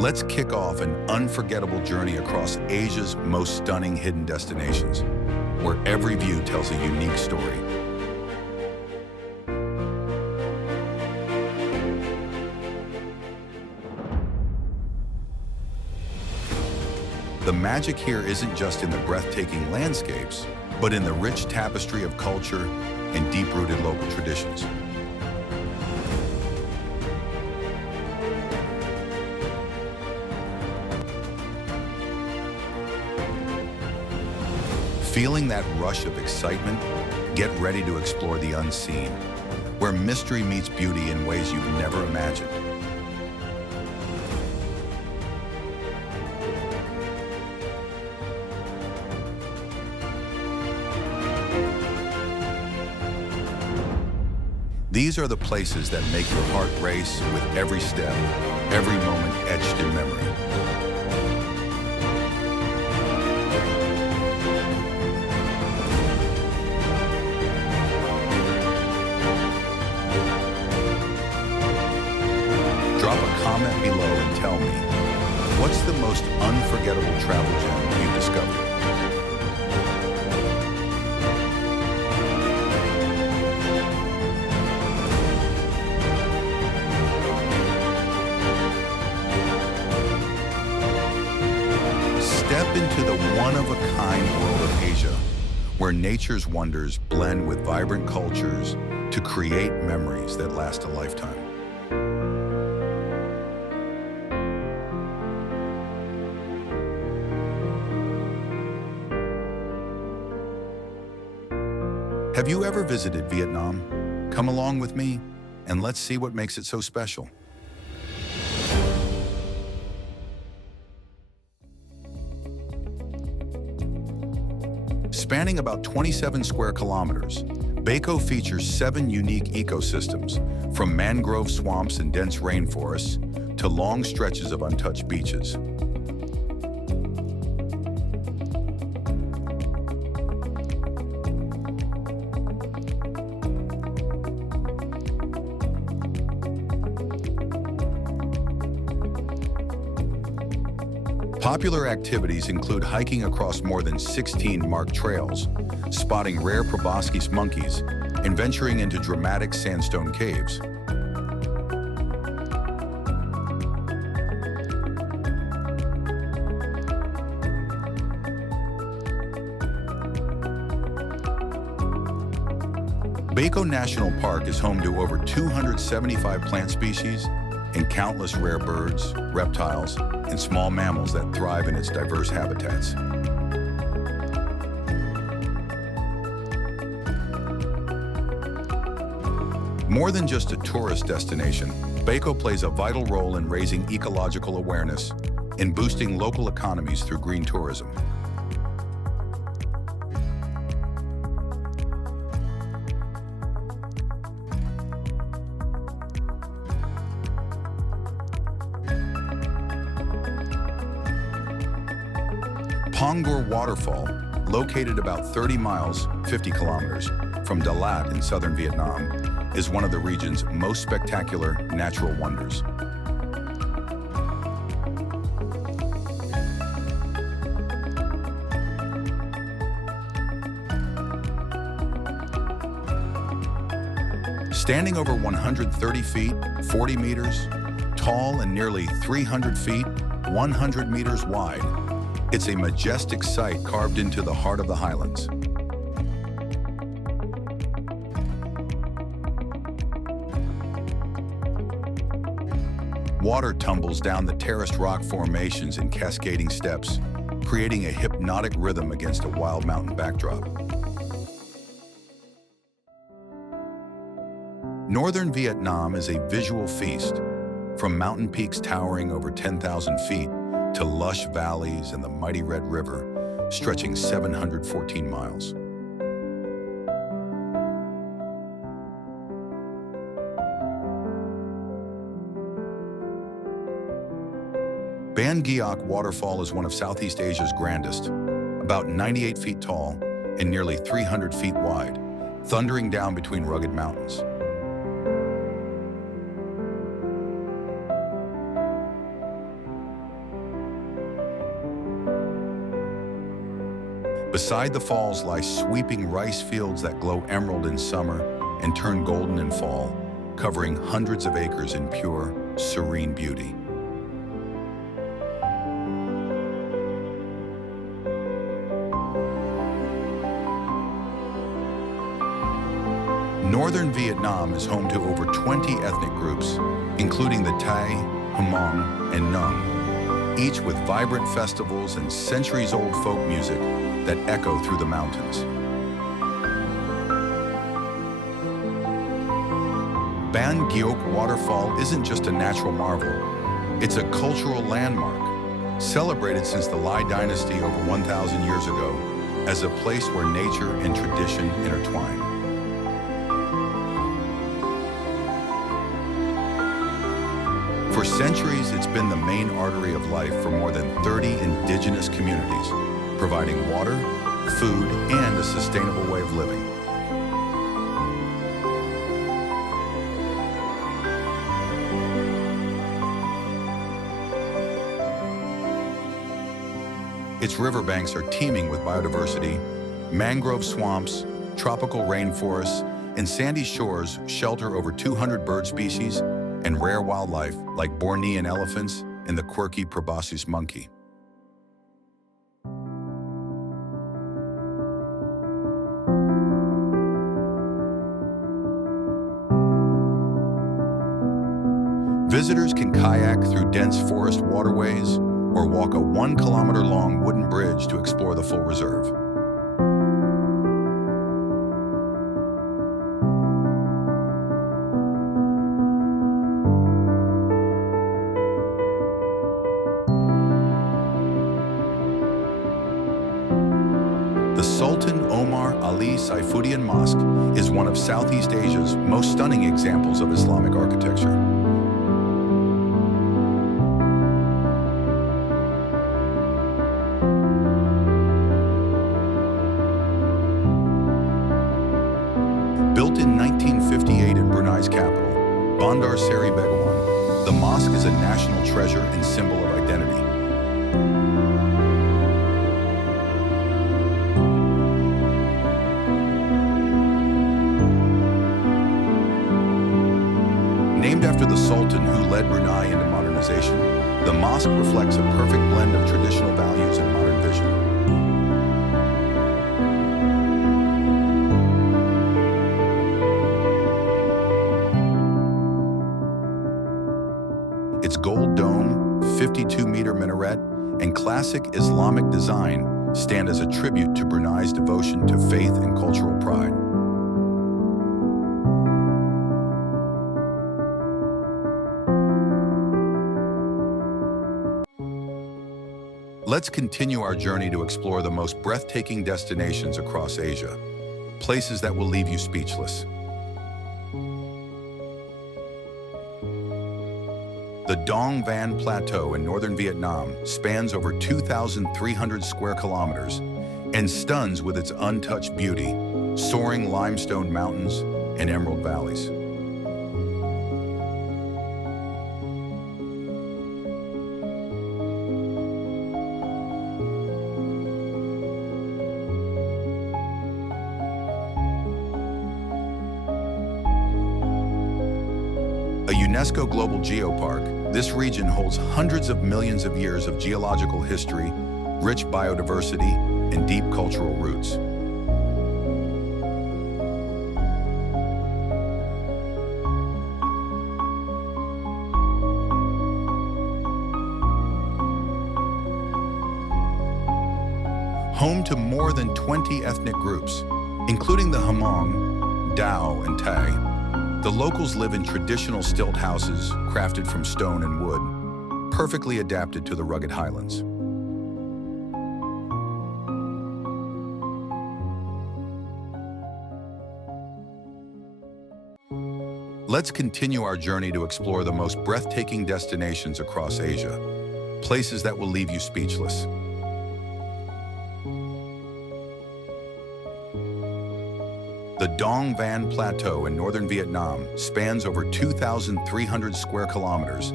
Let's kick off an unforgettable journey across Asia's most stunning hidden destinations, where every view tells a unique story. The magic here isn't just in the breathtaking landscapes, but in the rich tapestry of culture and deep-rooted local traditions. Feeling that rush of excitement? Get ready to explore the unseen, where mystery meets beauty in ways you've never imagined. These are the places that make your heart race with every step, every moment etched in memory. Drop a comment below and tell me, what's the most unforgettable travel gem you've discovered? Step into the one-of-a-kind world of Asia, where nature's wonders blend with vibrant cultures to create memories that last a lifetime. Have you ever visited Vietnam? Come along with me, and let's see what makes it so special. Spanning about 27 square kilometers, Baco features 7 unique ecosystems, from mangrove swamps and dense rainforests to long stretches of untouched beaches. Popular activities include hiking across more than 16 marked trails, spotting rare proboscis monkeys, and venturing into dramatic sandstone caves. Baco National Park is home to over 275 plant species and countless rare birds, reptiles, and small mammals that thrive in its diverse habitats. More than just a tourist destination, Baco plays a vital role in raising ecological awareness and boosting local economies through green tourism. Pongor Waterfall, located about 30 miles, 50 kilometers, from Dalat in southern Vietnam, is one of the region's most spectacular natural wonders. Standing over 130 feet, 40 meters, tall and nearly 300 feet, 100 meters wide, it's a majestic sight carved into the heart of the highlands. Water tumbles down the terraced rock formations in cascading steps, creating a hypnotic rhythm against a wild mountain backdrop. Northern Vietnam is a visual feast, from mountain peaks towering over 10,000 feet to lush valleys and the mighty Red River, stretching 714 miles. Ban Giok Waterfall is one of Southeast Asia's grandest, about 98 feet tall and nearly 300 feet wide, thundering down between rugged mountains. Beside the falls lie sweeping rice fields that glow emerald in summer and turn golden in fall, covering hundreds of acres in pure, serene beauty. Northern Vietnam is home to over 20 ethnic groups, including the Thai, Hmong, and Nung, each with vibrant festivals and centuries-old folk music that echo through the mountains. Ban Gyeok Waterfall isn't just a natural marvel, it's a cultural landmark, celebrated since the Lai Dynasty over 1,000 years ago as a place where nature and tradition intertwine. For centuries, it's been the main artery of life for more than 30 indigenous communities, providing water, food, and a sustainable way of living. Its riverbanks are teeming with biodiversity. Mangrove swamps, tropical rainforests, and sandy shores shelter over 200 bird species and rare wildlife like Bornean elephants and the quirky proboscis monkey. Visitors can kayak through dense forest waterways or walk a 1-kilometer-long wooden bridge to explore the full reserve. The Sultan Omar Ali Saifuddin Mosque is one of Southeast Asia's most stunning examples of Islamic architecture. Built in 1958 in Brunei's capital, Bandar Seri Begawan, the mosque is a national treasure and symbol of identity. Named after the Sultan who led Brunei into modernization, the mosque reflects a perfect blend of traditional values and modern vision. Its gold dome, 52-meter minaret, and classic Islamic design stand as a tribute to Brunei's devotion to faith and cultural pride. Let's continue our journey to explore the most breathtaking destinations across Asia, places that will leave you speechless. The Dong Van Plateau in northern Vietnam spans over 2,300 square kilometers and stuns with its untouched beauty, soaring limestone mountains and emerald valleys. A UNESCO Global Geopark, this region holds hundreds of millions of years of geological history, rich biodiversity, and deep cultural roots. Home to more than 20 ethnic groups, including the Hmong, Dao, and Thai, the locals live in traditional stilt houses crafted from stone and wood, perfectly adapted to the rugged highlands. Let's continue our journey to explore the most breathtaking destinations across Asia, places that will leave you speechless. The Dong Van Plateau in northern Vietnam spans over 2,300 square kilometers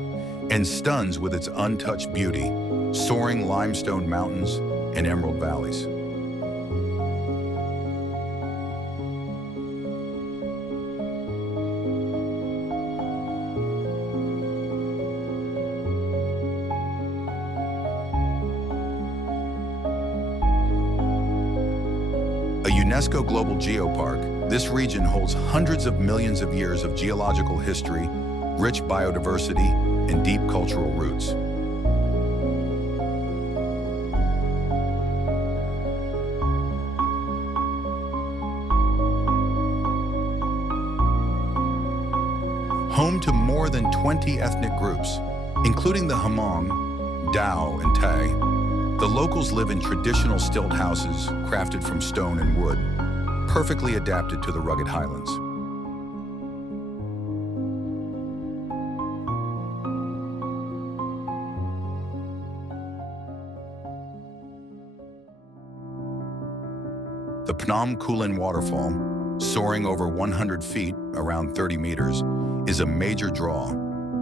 and stuns with its untouched beauty, soaring limestone mountains and emerald valleys. UNESCO Global Geopark, this region holds hundreds of millions of years of geological history, rich biodiversity, and deep cultural roots. Home to more than 20 ethnic groups, including the Hmong, Dao, and Tai, the locals live in traditional stilt houses crafted from stone and wood, perfectly adapted to the rugged highlands. The Phnom Kulen waterfall, soaring over 100 feet, around 30 meters, is a major draw,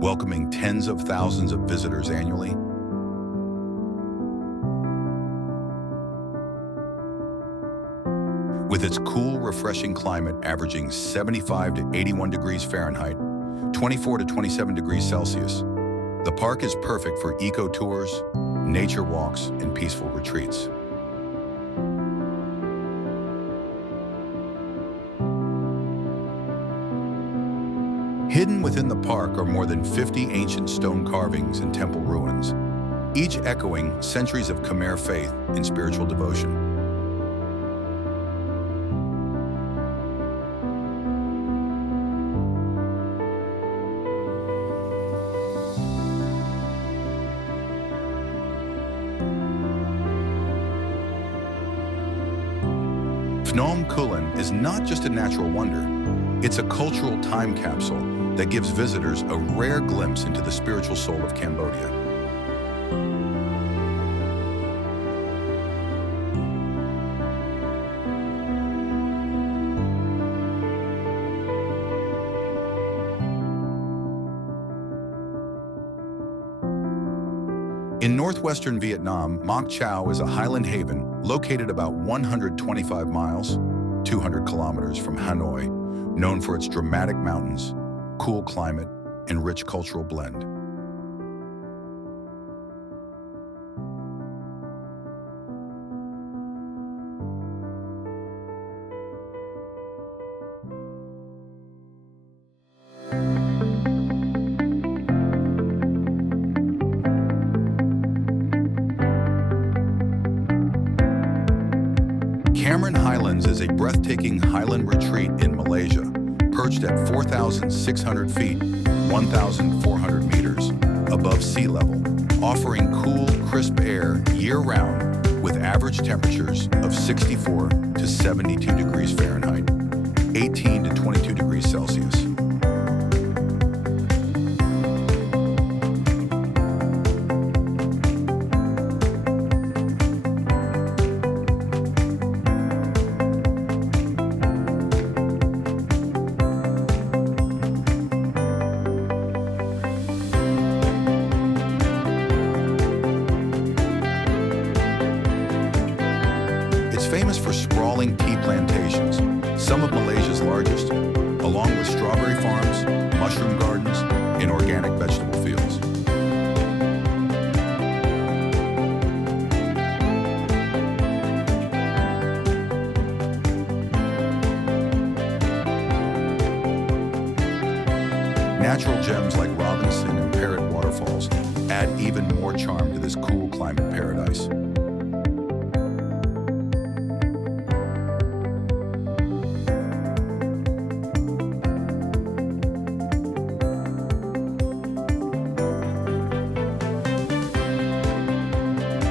welcoming tens of thousands of visitors annually. With its cool, refreshing climate averaging 75 to 81 degrees Fahrenheit, 24 to 27 degrees Celsius, the park is perfect for eco-tours, nature walks, and peaceful retreats. Hidden within the park are more than 50 ancient stone carvings and temple ruins, each echoing centuries of Khmer faith and spiritual devotion. Phnom Kulen is not just a natural wonder, it's a cultural time capsule that gives visitors a rare glimpse into the spiritual soul of Cambodia. In northwestern Vietnam, Moc Chau is a highland haven located about 125 miles, 200 kilometers from Hanoi, known for its dramatic mountains, cool climate, and rich cultural blend. Cameron Highlands is a breathtaking highland retreat in Malaysia, perched at 4,600 feet, 1,400 meters, above sea level, offering cool, crisp air year-round with average temperatures of 64 to 72 degrees Fahrenheit, 18 to 22 degrees Celsius. Famous for sprawling tea plantations, some of Malaysia's largest, along with strawberry farms, mushroom gardens, and organic vegetable fields. Natural gems like Robinson and Parrot waterfalls add even more charm to this cool climate paradise.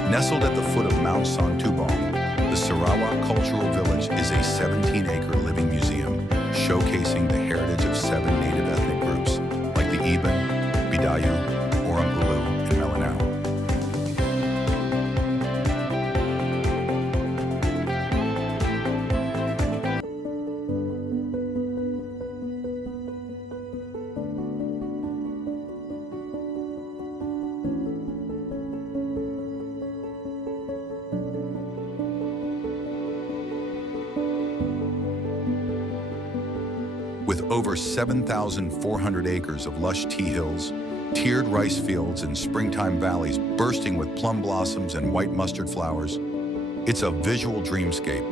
Nestled at the foot of Mount Santubong, the Sarawak Cultural Village is a 17-acre living museum showcasing the heritage of 7 native ethnic groups like the Iban, Bidayu, Orang Ulu, and Melanau. With over 7,400 acres of lush tea hills, tiered rice fields, and springtime valleys bursting with plum blossoms and white mustard flowers, it's a visual dreamscape.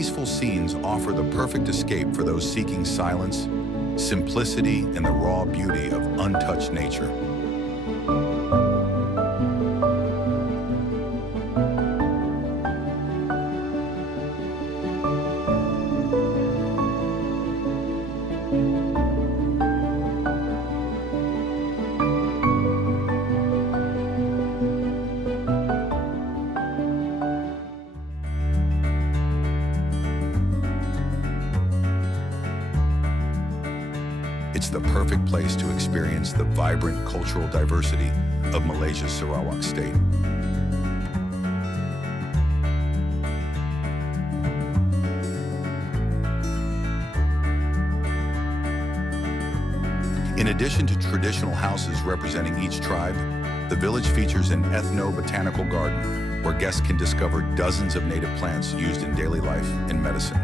peaceful scenes offer the perfect escape for those seeking silence, simplicity, and the raw beauty of untouched nature. It's the perfect place to experience the vibrant cultural diversity of Malaysia's Sarawak state. In addition to traditional houses representing each tribe, the village features an ethno-botanical garden where guests can discover dozens of native plants used in daily life and medicine.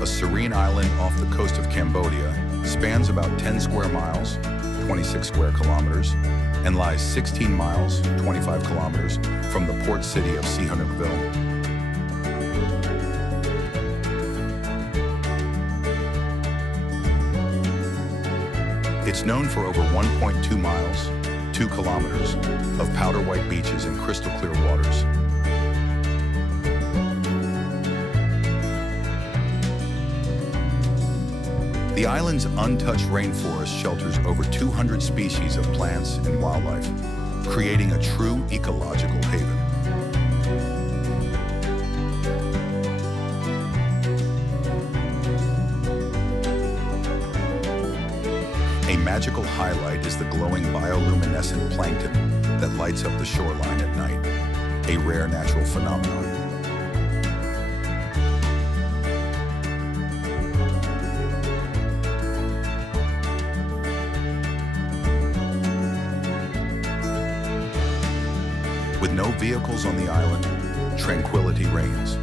A serene island off the coast of Cambodia, spans about 10 square miles, 26 square kilometers, and lies 16 miles, 25 kilometers from the port city of Sihanoukville. It's known for over 1.2 miles, 2 kilometers, of powder white beaches and crystal clear waters. The island's untouched rainforest shelters over 200 species of plants and wildlife, creating a true ecological haven. A magical highlight is the glowing bioluminescent plankton that lights up the shoreline at night, a rare natural phenomenon. With no vehicles on the island, tranquility reigns.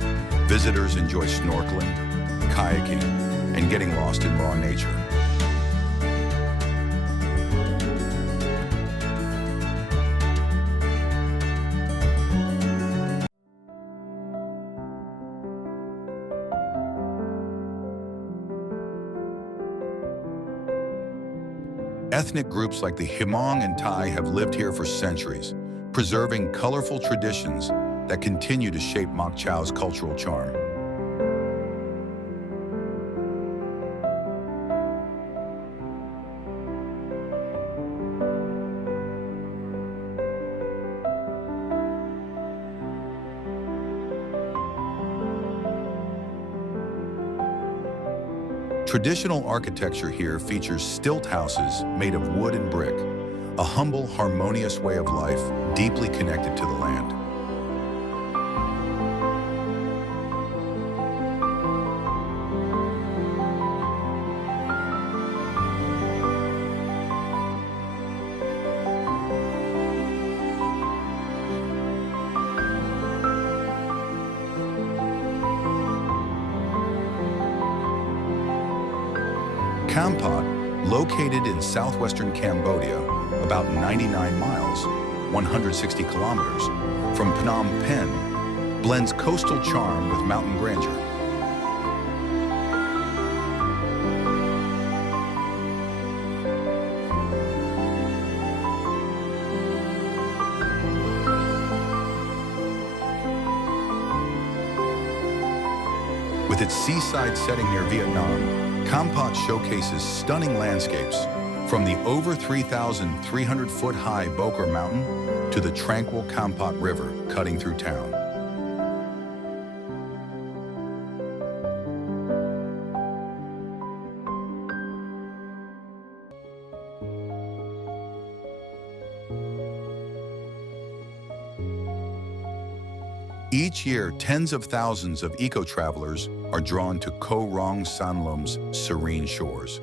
Visitors enjoy snorkeling, kayaking, and getting lost in raw nature. Ethnic groups like the Hmong and Thai have lived here for centuries, preserving colorful traditions that continue to shape Mak Chau's cultural charm. Traditional architecture here features stilt houses made of wood and brick, a humble, harmonious way of life deeply connected to the land. Kampot, located in southwestern Cambodia, about 99 miles, 160 kilometers, from Phnom Penh, blends coastal charm with mountain grandeur. With its seaside setting near Vietnam, Kampot showcases stunning landscapes, from the over 3,300-foot-high Bokor Mountain to the tranquil Kampot River cutting through town. Each year, tens of thousands of eco-travelers are drawn to Koh Rong Sanlom's serene shores.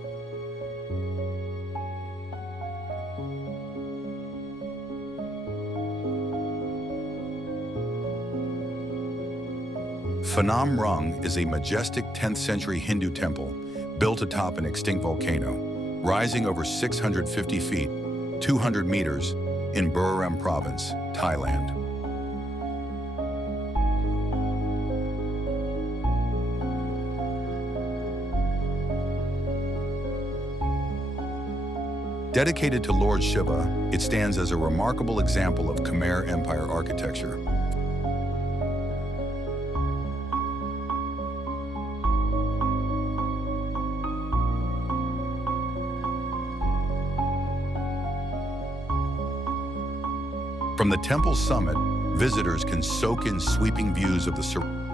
Phnom Rung is a majestic 10th century Hindu temple built atop an extinct volcano, rising over 650 feet, 200 meters, in Buriram province, Thailand. Dedicated to Lord Shiva, it stands as a remarkable example of Khmer Empire architecture. From the temple's summit, visitors can soak in sweeping views of the surrounding.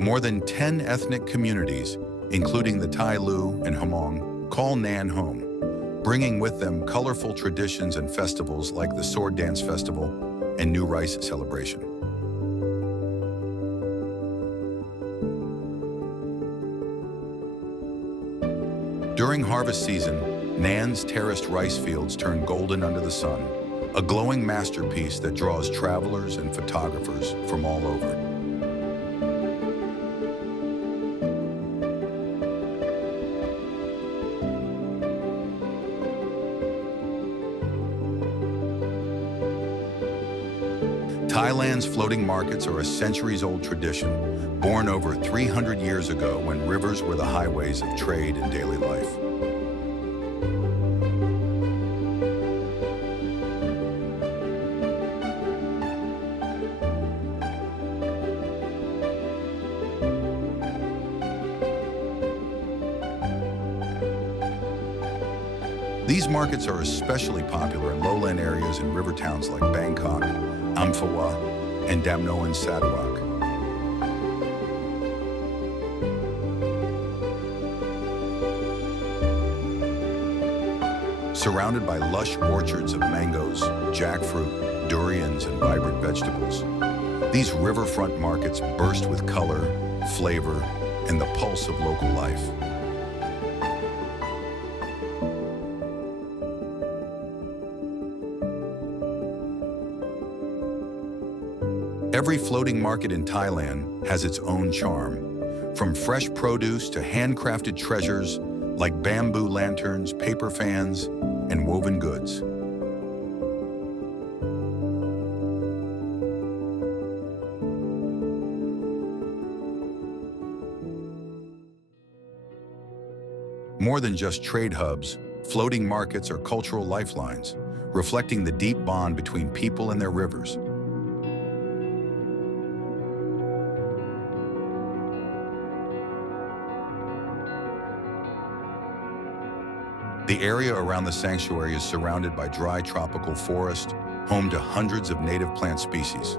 More than 10 ethnic communities, including the Thai Lu and Hmong, call Nan home, bringing with them colorful traditions and festivals like the Sword Dance Festival and New Rice Celebration. During harvest season, Nan's terraced rice fields turn golden under the sun, a glowing masterpiece that draws travelers and photographers from all over. Thailand's floating markets are a centuries-old tradition, born over 300 years ago when rivers were the highways of trade and daily life. These markets are especially popular in lowland areas and river towns like Bangkok, Amphoe, and Damnoen Sarawak. Surrounded by lush orchards of mangoes, jackfruit, durians, and vibrant vegetables, these riverfront markets burst with color, flavor, and the pulse of local life. Every floating market in Thailand has its own charm, from fresh produce to handcrafted treasures like bamboo lanterns, paper fans, and woven goods. More than just trade hubs, floating markets are cultural lifelines, reflecting the deep bond between people and their rivers. The area around the sanctuary is surrounded by dry tropical forest, home to hundreds of native plant species.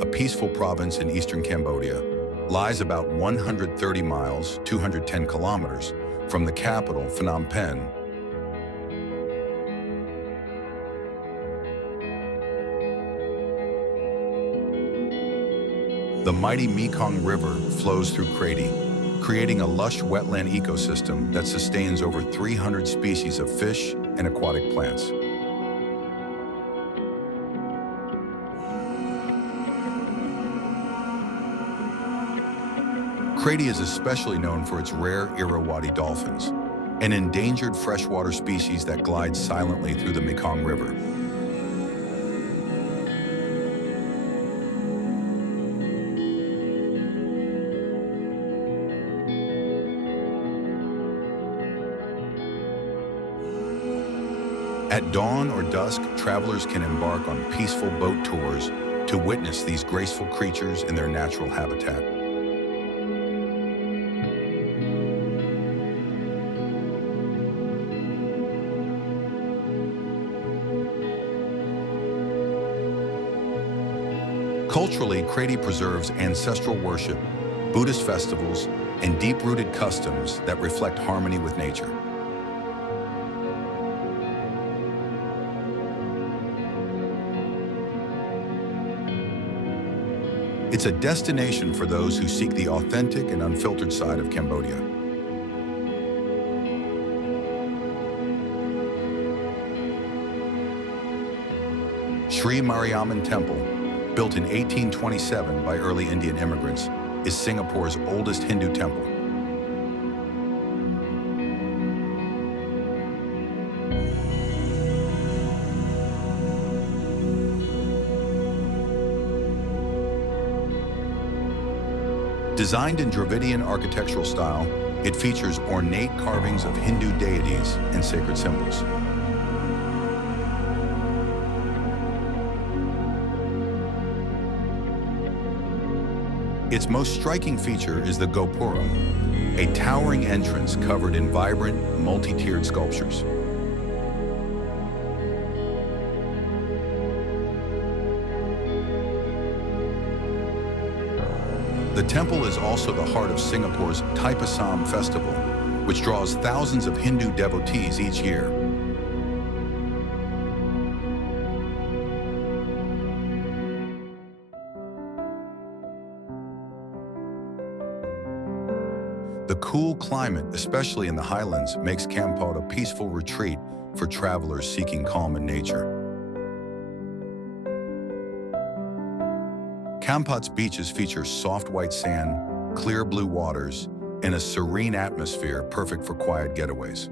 A peaceful province in eastern Cambodia lies about 130 miles, 210 kilometers, from the capital, Phnom Penh. The mighty Mekong River flows through Kratie, creating a lush wetland ecosystem that sustains over 300 species of fish and aquatic plants. Kratie is especially known for its rare Irrawaddy dolphins, an endangered freshwater species that glides silently through the Mekong River. At dawn or dusk, travelers can embark on peaceful boat tours to witness these graceful creatures in their natural habitat. Culturally, Crete preserves ancestral worship, Buddhist festivals, and deep-rooted customs that reflect harmony with nature. It's a destination for those who seek the authentic and unfiltered side of Cambodia. Sri Mariamman Temple, built in 1827 by early Indian immigrants, is Singapore's oldest Hindu temple. Designed in Dravidian architectural style, it features ornate carvings of Hindu deities and sacred symbols. Its most striking feature is the Gopuram, a towering entrance covered in vibrant, multi-tiered sculptures. The temple is also the heart of Singapore's Thaipusam festival, which draws thousands of Hindu devotees each year. The cool climate, especially in the highlands, makes Kampot a peaceful retreat for travelers seeking calm in nature. Kampot's beaches feature soft white sand, clear blue waters, and a serene atmosphere perfect for quiet getaways.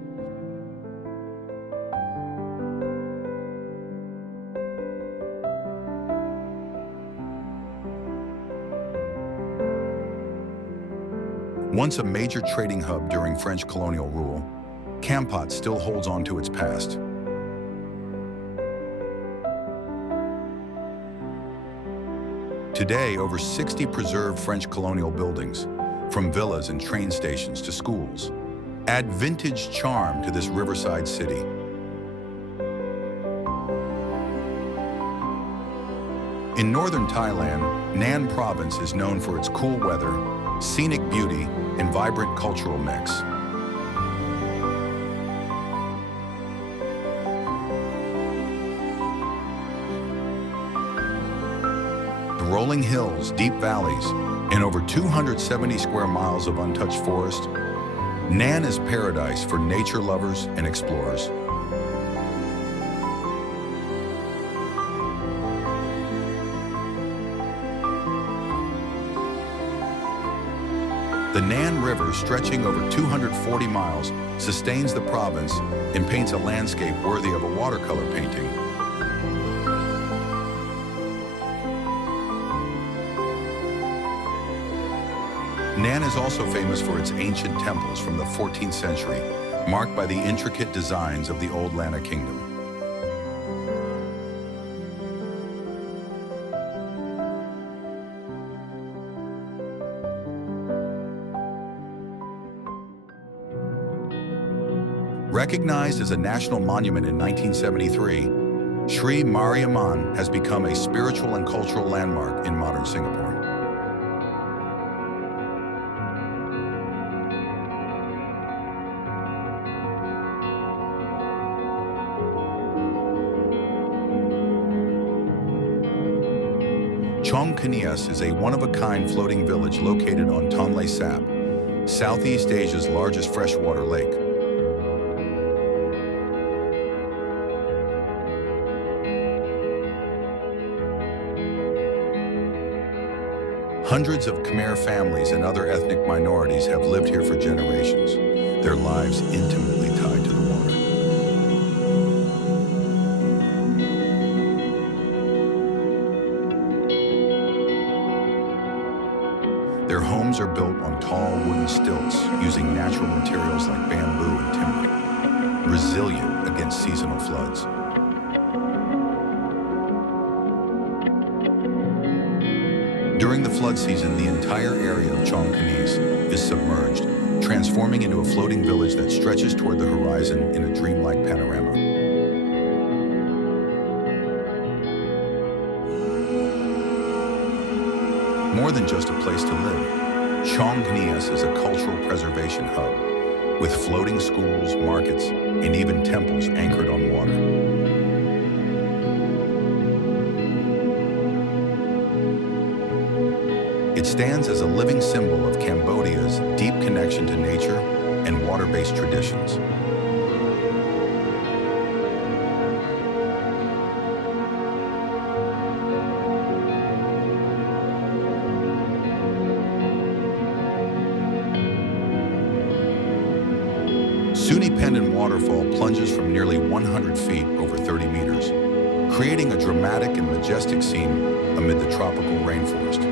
Once a major trading hub during French colonial rule, Kampot still holds on to its past. Today, over 60 preserved French colonial buildings, from villas and train stations to schools, add vintage charm to this riverside city. In northern Thailand, Nan Province is known for its cool weather, scenic beauty, and vibrant cultural mix. The rolling hills, deep valleys, and over 270 square miles of untouched forest, Nan is paradise for nature lovers and explorers. The Nan River, stretching over 240 miles, sustains the province and paints a landscape worthy of a watercolor painting. Nan is also famous for its ancient temples from the 14th century, marked by the intricate designs of the old Lanna Kingdom. Recognized as a national monument in 1973, Sri Mariamman has become a spiritual and cultural landmark in modern Singapore. Chong Kanias is a one-of-a-kind floating village located on Tonle Sap, Southeast Asia's largest freshwater lake. Hundreds of Khmer families and other ethnic minorities have lived here for generations, their lives intimately tied to the water. Their homes are built on tall wooden stilts using natural materials like bamboo and timber, resilient against seasonal floods. During the flood season, the entire area of Chong Kanias is submerged, transforming into a floating village that stretches toward the horizon in a dreamlike panorama. More than just a place to live, Changsha is a cultural preservation hub, with floating schools, markets, and even temples anchored on water. It stands as a living symbol of Cambodia's deep connection to nature and water-based traditions. Pendant waterfall plunges from nearly 100 feet over 30 meters, creating a dramatic and majestic scene amid the tropical rainforest.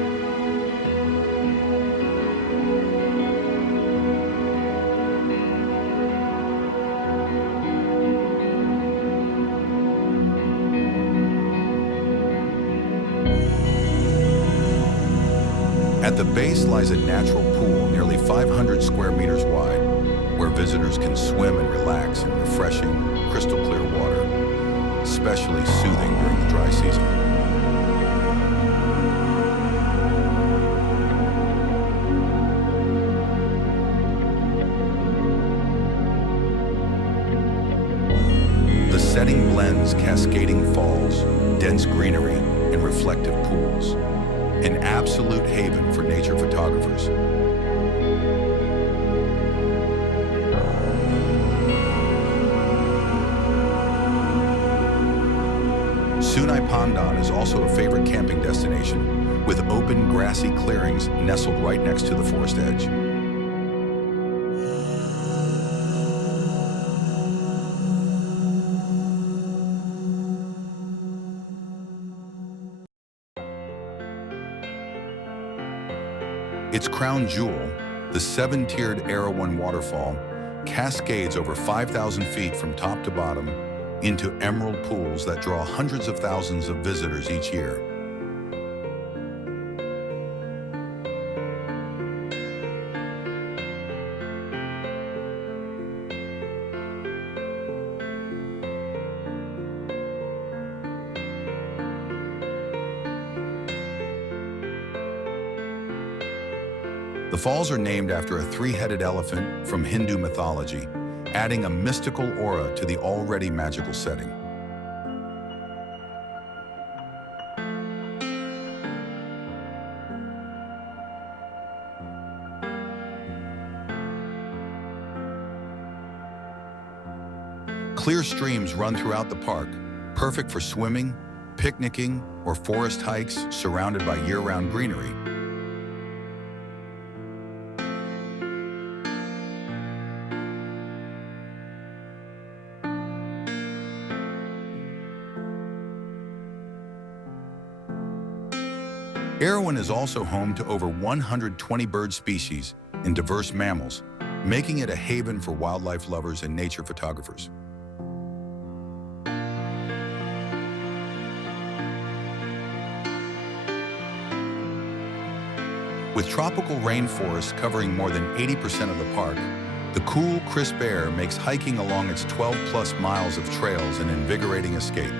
At the base lies a natural pool nearly 500 square meters wide, where visitors can swim and relax in refreshing, crystal-clear water, especially soothing during the dry season. The setting blends cascading falls, dense greenery, and reflective pools, an absolute haven for nature photographers. Sunai Pandan is also a favorite camping destination, with open, grassy clearings nestled right next to the forest edge. Its crown jewel, the seven-tiered Erawan waterfall, cascades over 5,000 feet from top to bottom into emerald pools that draw hundreds of thousands of visitors each year. The falls are named after a three-headed elephant from Hindu mythology, adding a mystical aura to the already magical setting. Clear streams run throughout the park, perfect for swimming, picnicking, or forest hikes surrounded by year-round greenery. Erawan is also home to over 120 bird species and diverse mammals, making it a haven for wildlife lovers and nature photographers. With tropical rainforests covering more than 80% of the park, the cool, crisp air makes hiking along its 12-plus miles of trails an invigorating escape.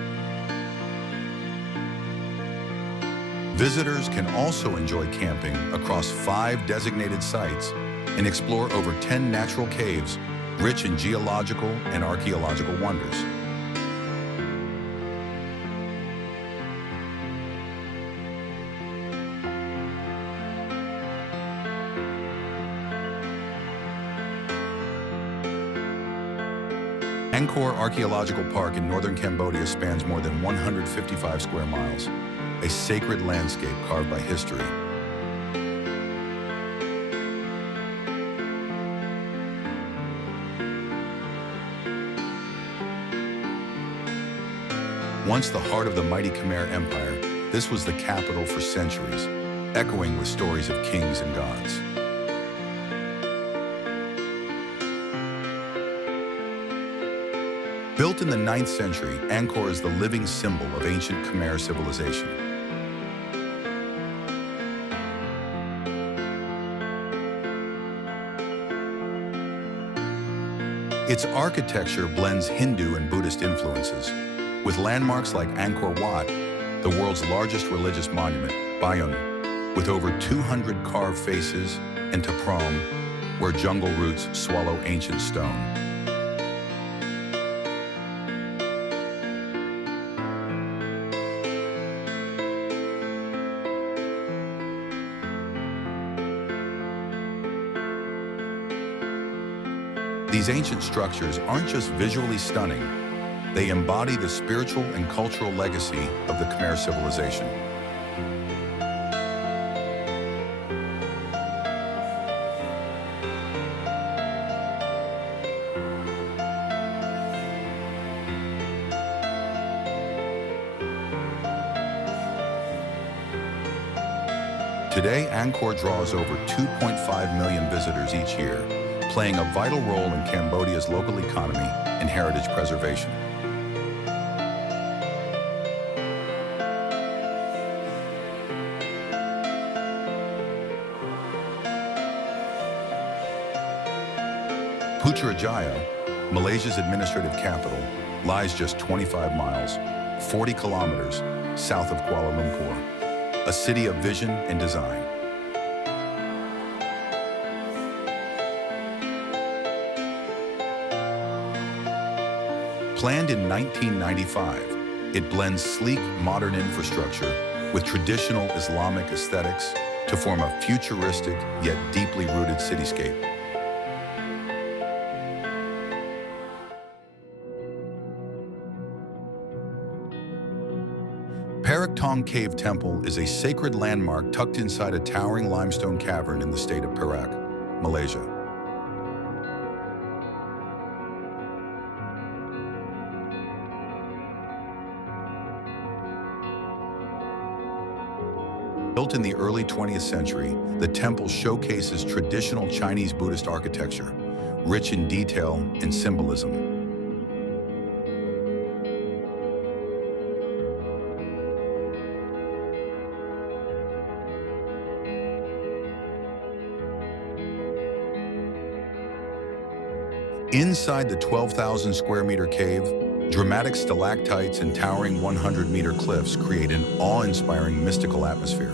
Visitors can also enjoy camping across 5 designated sites and explore over 10 natural caves, rich in geological and archaeological wonders. Angkor Archaeological Park in northern Cambodia spans more than 155 square miles, a sacred landscape carved by history. Once the heart of the mighty Khmer Empire, this was the capital for centuries, echoing with stories of kings and gods. Built in the 9th century, Angkor is the living symbol of ancient Khmer civilization. Its architecture blends Hindu and Buddhist influences, with landmarks like Angkor Wat, the world's largest religious monument, Bayun, with over 200 carved faces, and Tapram, where jungle roots swallow ancient stone. These ancient structures aren't just visually stunning, they embody the spiritual and cultural legacy of the Khmer civilization. Today, Angkor draws over 2.5 million visitors each year, playing a vital role in Cambodia's local economy and heritage preservation. Putrajaya, Malaysia's administrative capital, lies just 25 miles, 40 kilometers south of Kuala Lumpur, a city of vision and design. Planned in 1995, it blends sleek modern infrastructure with traditional Islamic aesthetics to form a futuristic yet deeply rooted cityscape. Perak Tong Cave Temple is a sacred landmark tucked inside a towering limestone cavern in the state of Perak, Malaysia. Built in the early 20th century, the temple showcases traditional Chinese Buddhist architecture, rich in detail and symbolism. Inside the 12,000 square meter cave, dramatic stalactites and towering 100-meter cliffs create an awe-inspiring mystical atmosphere.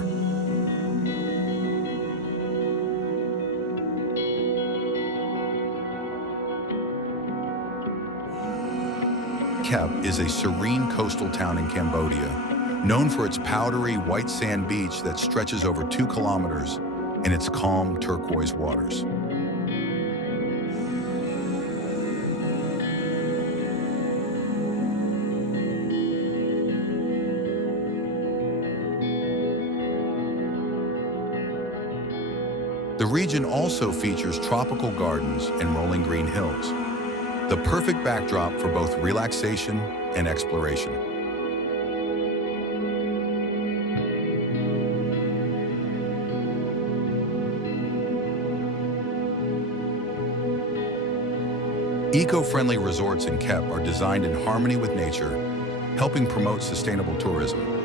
Kep is a serene coastal town in Cambodia, known for its powdery white sand beach that stretches over 2 kilometers and its calm turquoise waters. The region also features tropical gardens and rolling green hills, the perfect backdrop for both relaxation and exploration. Eco-friendly resorts in Kep are designed in harmony with nature, helping promote sustainable tourism.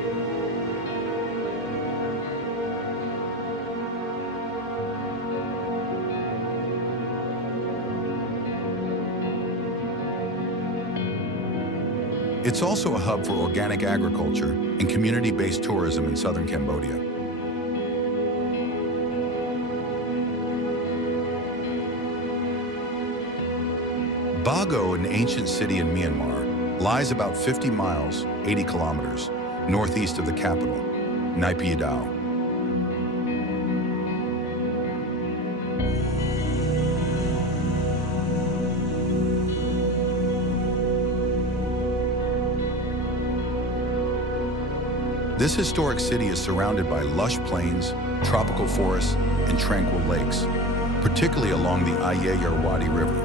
It's also a hub for organic agriculture and community-based tourism in southern Cambodia. Bago, an ancient city in Myanmar, lies about 50 miles, 80 kilometers, northeast of the capital, Naypyidaw. This historic city is surrounded by lush plains, tropical forests, and tranquil lakes, particularly along the Ayeyarwady River.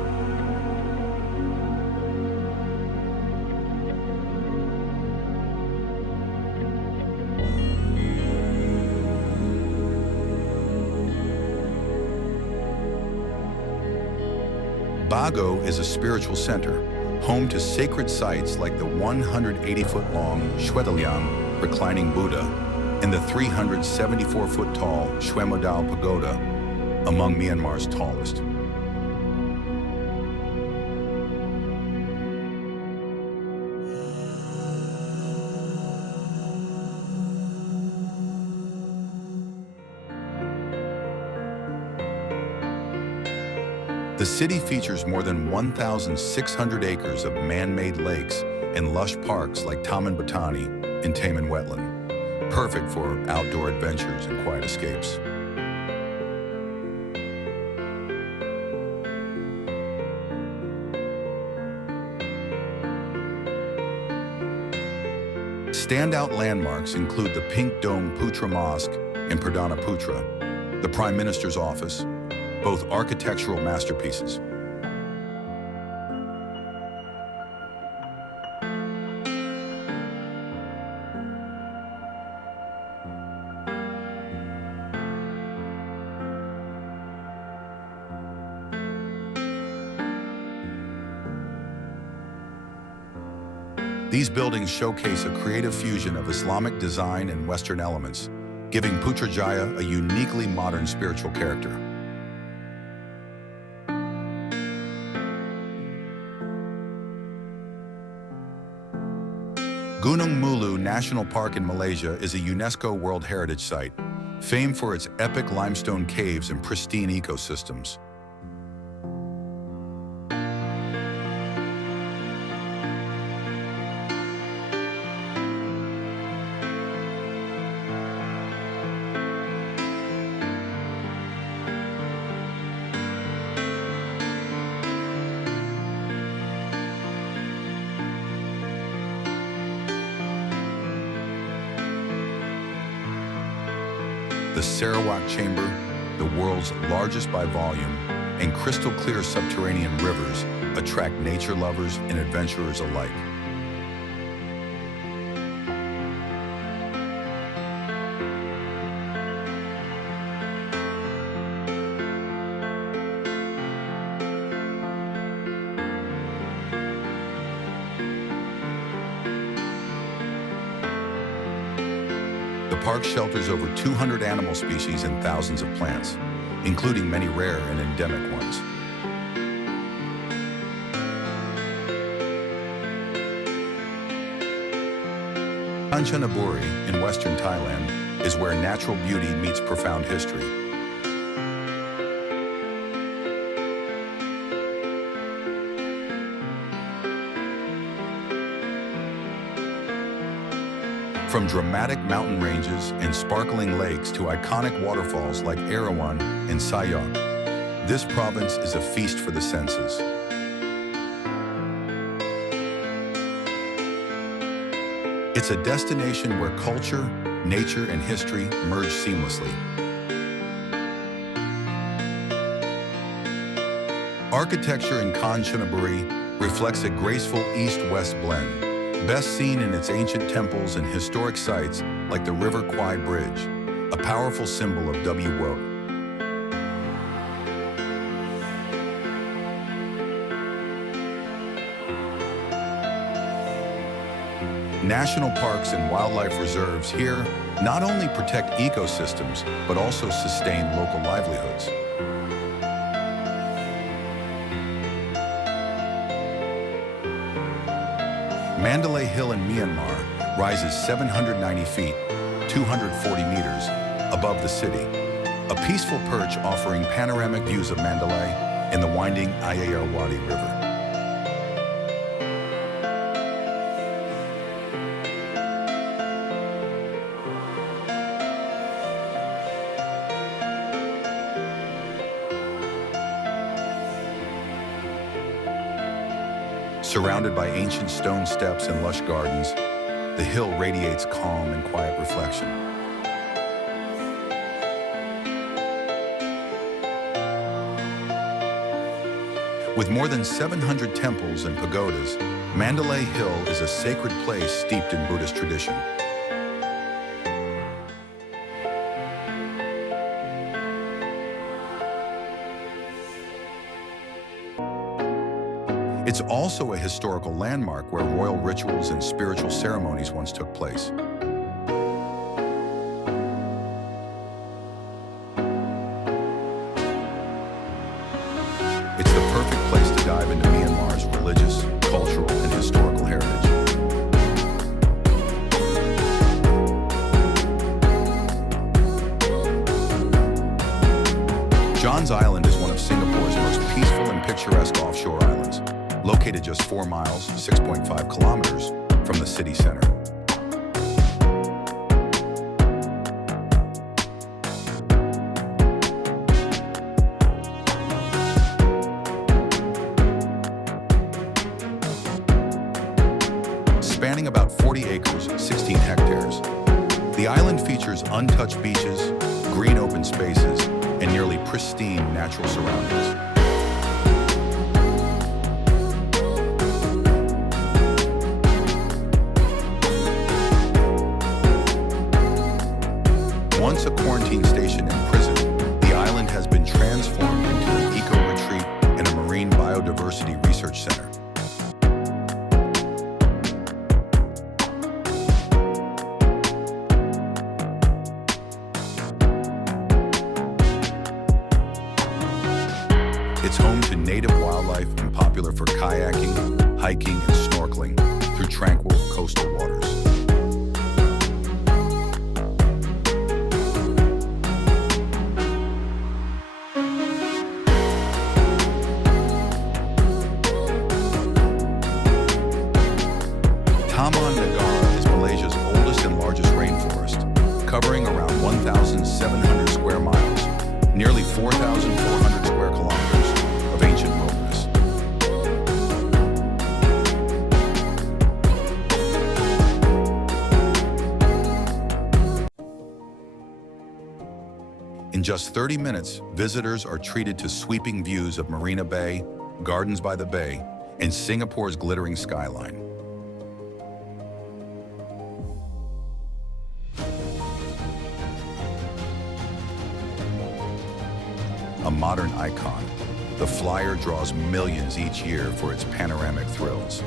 Bago is a spiritual center, home to sacred sites like the 180-foot-long Shwetaliang reclining Buddha and the 374-foot-tall Shwemodao Pagoda, among Myanmar's tallest. The city features more than 1,600 acres of man-made lakes and lush parks like Taman Batani in Taman Wetland, perfect for outdoor adventures and quiet escapes. Standout landmarks include the Pink Dome Putra Mosque in Perdana Putra, the Prime Minister's office, both architectural masterpieces. These buildings showcase a creative fusion of Islamic design and Western elements, giving Putrajaya a uniquely modern spiritual character. Gunung Mulu National Park in Malaysia is a UNESCO World Heritage Site, famed for its epic limestone caves and pristine ecosystems. The Sarawak Chamber, the world's largest by volume, and crystal-clear subterranean rivers attract nature lovers and adventurers alike. The park shelters over 200 animal species and thousands of plants, including many rare and endemic ones. Kanchanaburi in western Thailand is where natural beauty meets profound history. From dramatic mountain ranges and sparkling lakes to iconic waterfalls like Erawan and Sayok, this province is a feast for the senses. It's a destination where culture, nature, and history merge seamlessly. Architecture in Kanchanaburi reflects a graceful east-west blend, best seen in its ancient temples and historic sites like the River Kwai Bridge, a powerful symbol of Wot. National parks and wildlife reserves here not only protect ecosystems, but also sustain local livelihoods. Mandalay Hill in Myanmar rises 790 feet, 240 meters, above the city, a peaceful perch offering panoramic views of Mandalay and the winding Ayeyarwady River. Surrounded by ancient stone steps and lush gardens, the hill radiates calm and quiet reflection. With more than 700 temples and pagodas, Mandalay Hill is a sacred place steeped in Buddhist tradition. It's also a historical landmark where royal rituals and spiritual ceremonies once took place. It's the perfect place to dive into Myanmar's religious, cultural, and historical heritage. John's Island is one of Singapore's most peaceful and picturesque offshore islands, located just 4 miles, 6.5 kilometers from the city center. Spanning about 40 acres, 16 hectares, the island features untouched beaches, green open spaces, and nearly pristine natural surroundings. Once a quarantine station and prison, the island has been transformed into an eco-retreat and a marine biodiversity research center. It's home to native wildlife and popular for kayaking, hiking, and snorkeling through tranquil coastal waters. Taman Negara is Malaysia's oldest and largest rainforest, covering around 1,700 square miles, nearly 4,400 square kilometers of ancient wilderness. In just 30 minutes, visitors are treated to sweeping views of Marina Bay, Gardens by the Bay, and Singapore's glittering skyline. A modern icon, the Flyer draws millions each year for its panoramic thrills.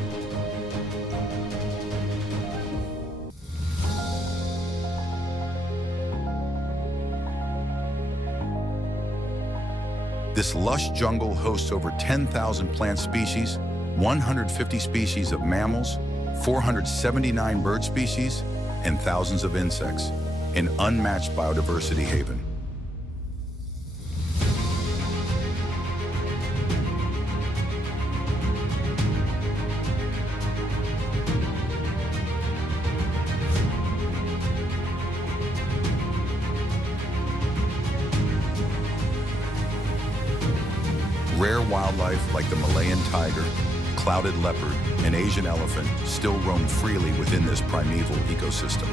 This lush jungle hosts over 10,000 plant species, 150 species of mammals, 479 bird species, and thousands of insects, an unmatched biodiversity haven. Rare wildlife like the Malayan tiger, clouded leopard, and Asian elephant still roam freely within this primeval ecosystem.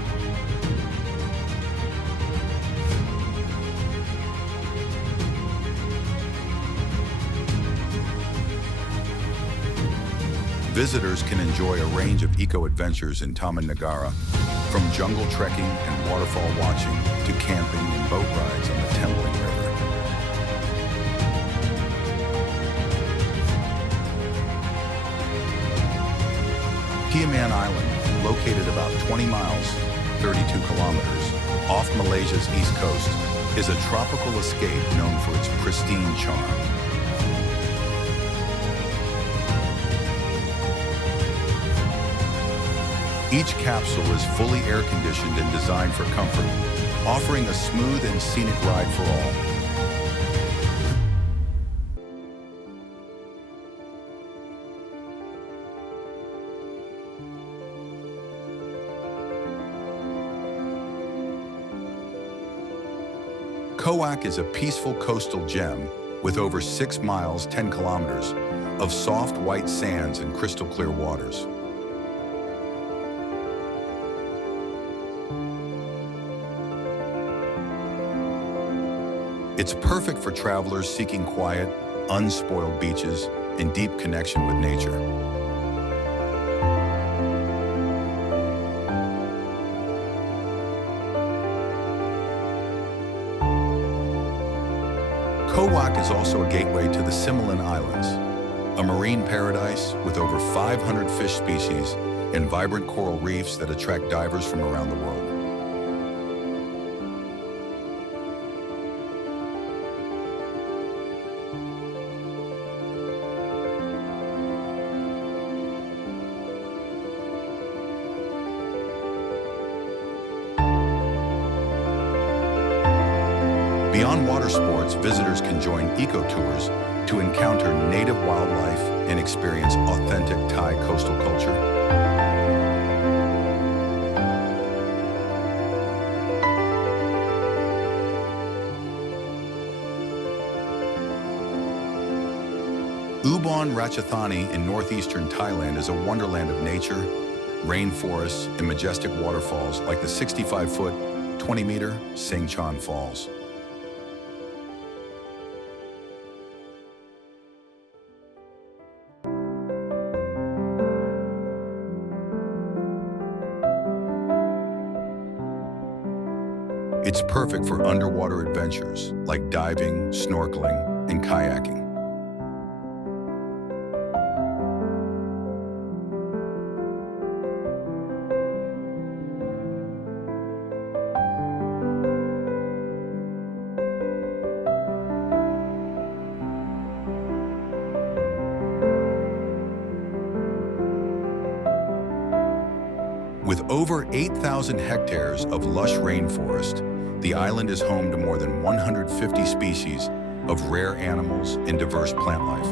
Visitors can enjoy a range of eco-adventures in Taman Negara, from jungle trekking and waterfall watching to camping and boat rides on the Tembling River. Piaman Island, located about 20 miles, 32 kilometers, off Malaysia's east coast, is a tropical escape known for its pristine charm. Each capsule is fully air-conditioned and designed for comfort, offering a smooth and scenic ride for all. Koak is a peaceful coastal gem with over 6 miles, 10 kilometers, of soft white sands and crystal clear waters. It's perfect for travelers seeking quiet, unspoiled beaches and deep connection with nature. Koak is also a gateway to the Similan Islands, a marine paradise with over 500 fish species and vibrant coral reefs that attract divers from around the world. Beyond water sports, visitors can join eco-tours to encounter native wildlife and experience authentic Thai coastal culture? Ubon Ratchathani in northeastern Thailand is a wonderland of nature, rainforests, and majestic waterfalls like the 65-foot, 20-meter Saengchan Falls. It's perfect for underwater adventures like diving, snorkeling, and kayaking. With over 8,000 hectares of lush rainforest, the island is home to more than 150 species of rare animals and diverse plant life.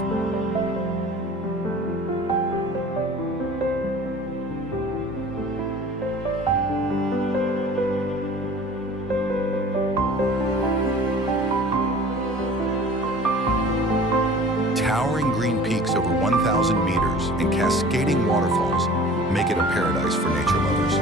Towering green peaks over 1,000 meters and cascading waterfalls make it a paradise for nature lovers.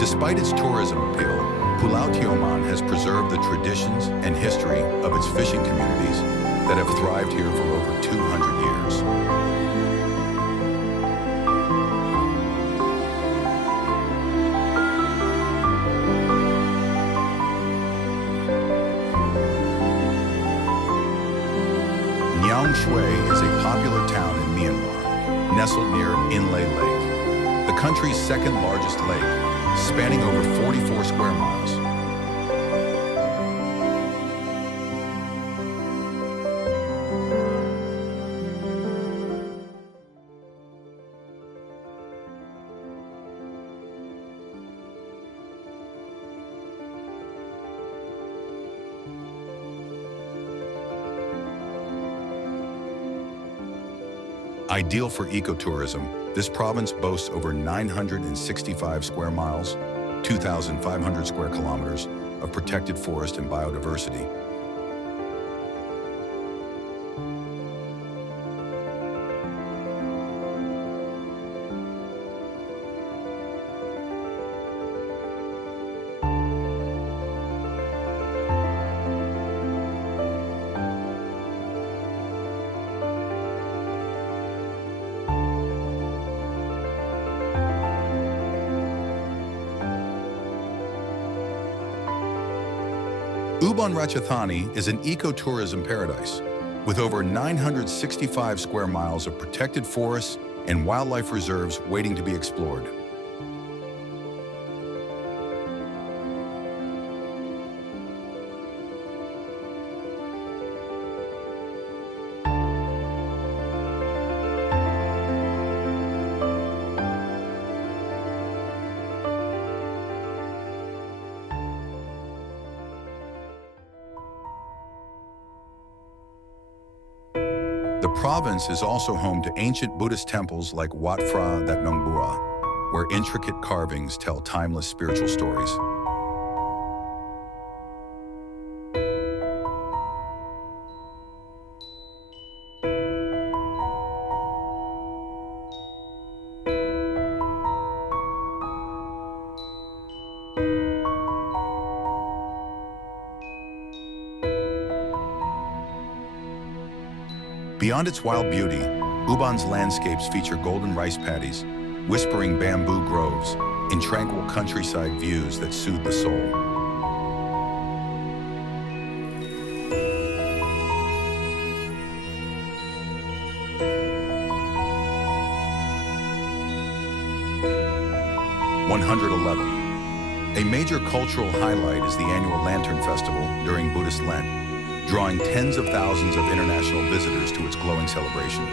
Despite its tourism appeal, Pulau Tioman has preserved the traditions and history of its fishing communities that have thrived here for over 200 years. Nhang Shui is a popular town in Myanmar, nestled near Inle Lake, the country's second largest lake, spanning over 44 square miles. Ideal for ecotourism, this province boasts over 965 square miles, 2,500 square kilometers of protected forest and biodiversity. Ubon Ratchathani is an ecotourism paradise with over 965 square miles of protected forests and wildlife reserves waiting to be explored. The province is also home to ancient Buddhist temples like Wat Phra That Nong Bua, where intricate carvings tell timeless spiritual stories. Beyond its wild beauty, Ubon's landscapes feature golden rice paddies, whispering bamboo groves, and tranquil countryside views that soothe the soul. A major cultural highlight is the annual Lantern Festival during Buddhist Lent, drawing tens of thousands of international visitors to its glowing celebration.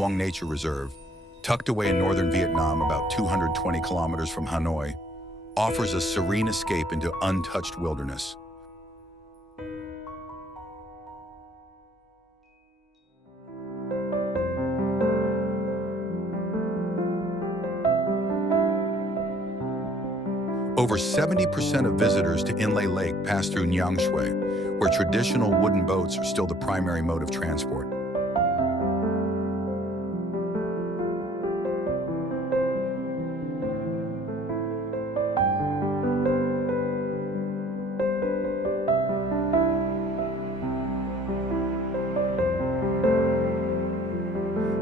Luang Nature Reserve, tucked away in northern Vietnam about 220 kilometers from Hanoi, offers a serene escape into untouched wilderness. Over 70% of visitors to Inle Lake pass through Nhang Shui, where traditional wooden boats are still the primary mode of transport.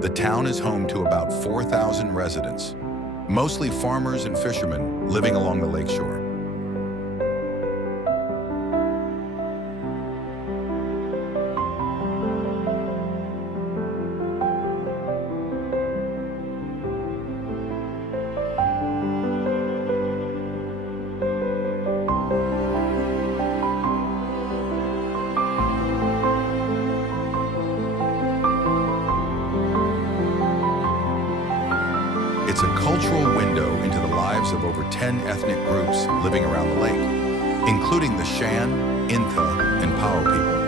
The town is home to about 4,000 residents, mostly farmers and fishermen living along the lakeshore. It's a cultural window into the lives of over 10 ethnic groups living around the lake, including the Shan, Intha, and Pao people.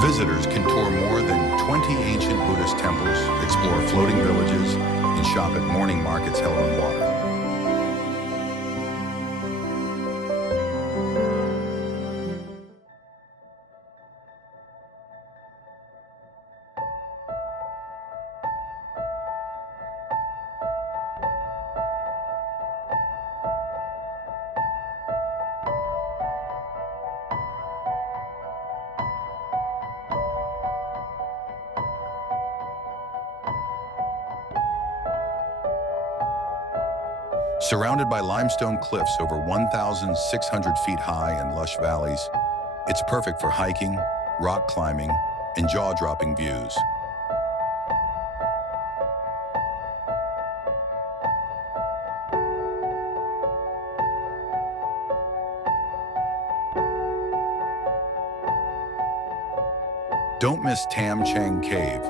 Visitors can tour more than 20 ancient Buddhist temples, explore floating villages, and shop at morning markets held on water. Surrounded by limestone cliffs over 1,600 feet high and lush valleys, it's perfect for hiking, rock climbing, and jaw-dropping views. Don't miss Tam Chang Cave,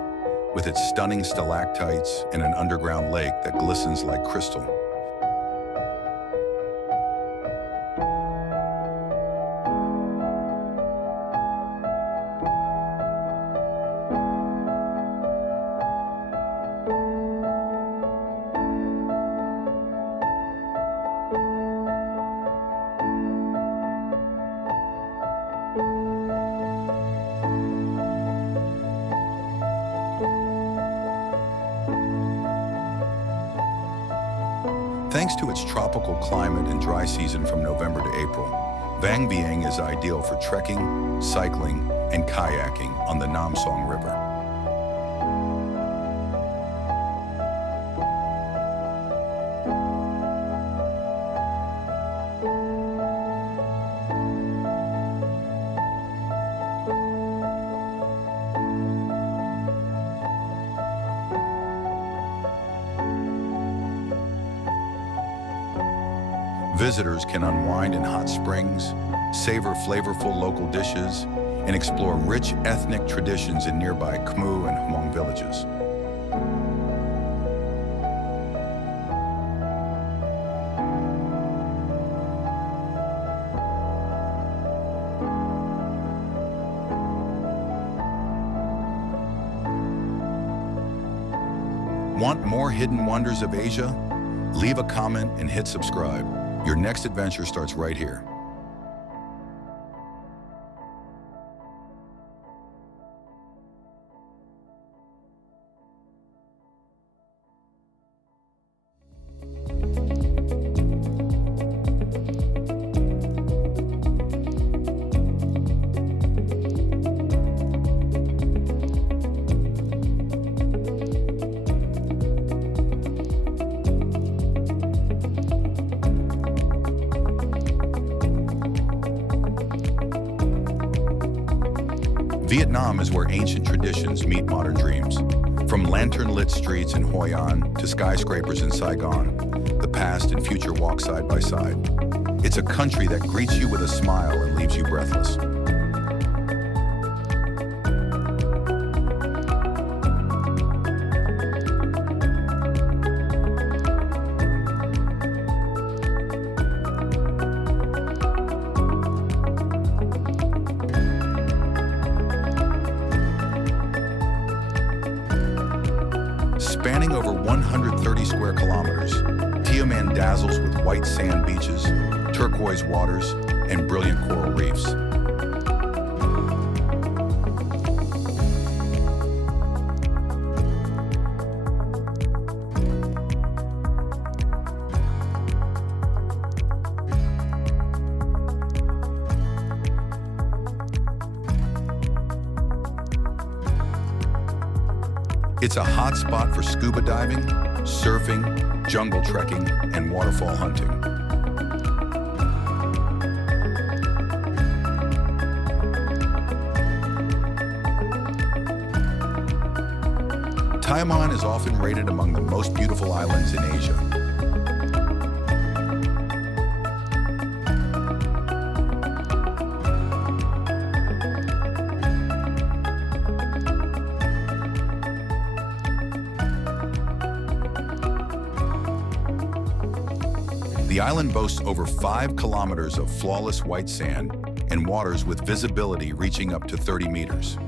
with its stunning stalactites and an underground lake that glistens like crystal. Thanks to its tropical climate and dry season from November to April, Vang Vieng is ideal for trekking, cycling, and kayaking on the Nam Song River. Visitors can unwind in hot springs, savor flavorful local dishes, and explore rich ethnic traditions in nearby Khmu and Hmong villages. Want more hidden wonders of Asia? Leave a comment and hit subscribe. Your next adventure starts right here. Vietnam is where ancient traditions meet modern dreams. From lantern-lit streets in Hoi An to skyscrapers in Saigon, the past and future walk side by side. It's a country that greets you with a smile and leaves you breathless. Spanning over 130 square kilometers, Tioman dazzles with white sand beaches, turquoise waters, and brilliant coral reefs. It's a hot spot for scuba diving, surfing, jungle trekking, and waterfall hunting. Tioman is often rated among the most beautiful islands in Asia. The island boasts over 5 kilometers of flawless white sand and waters with visibility reaching up to 30 meters.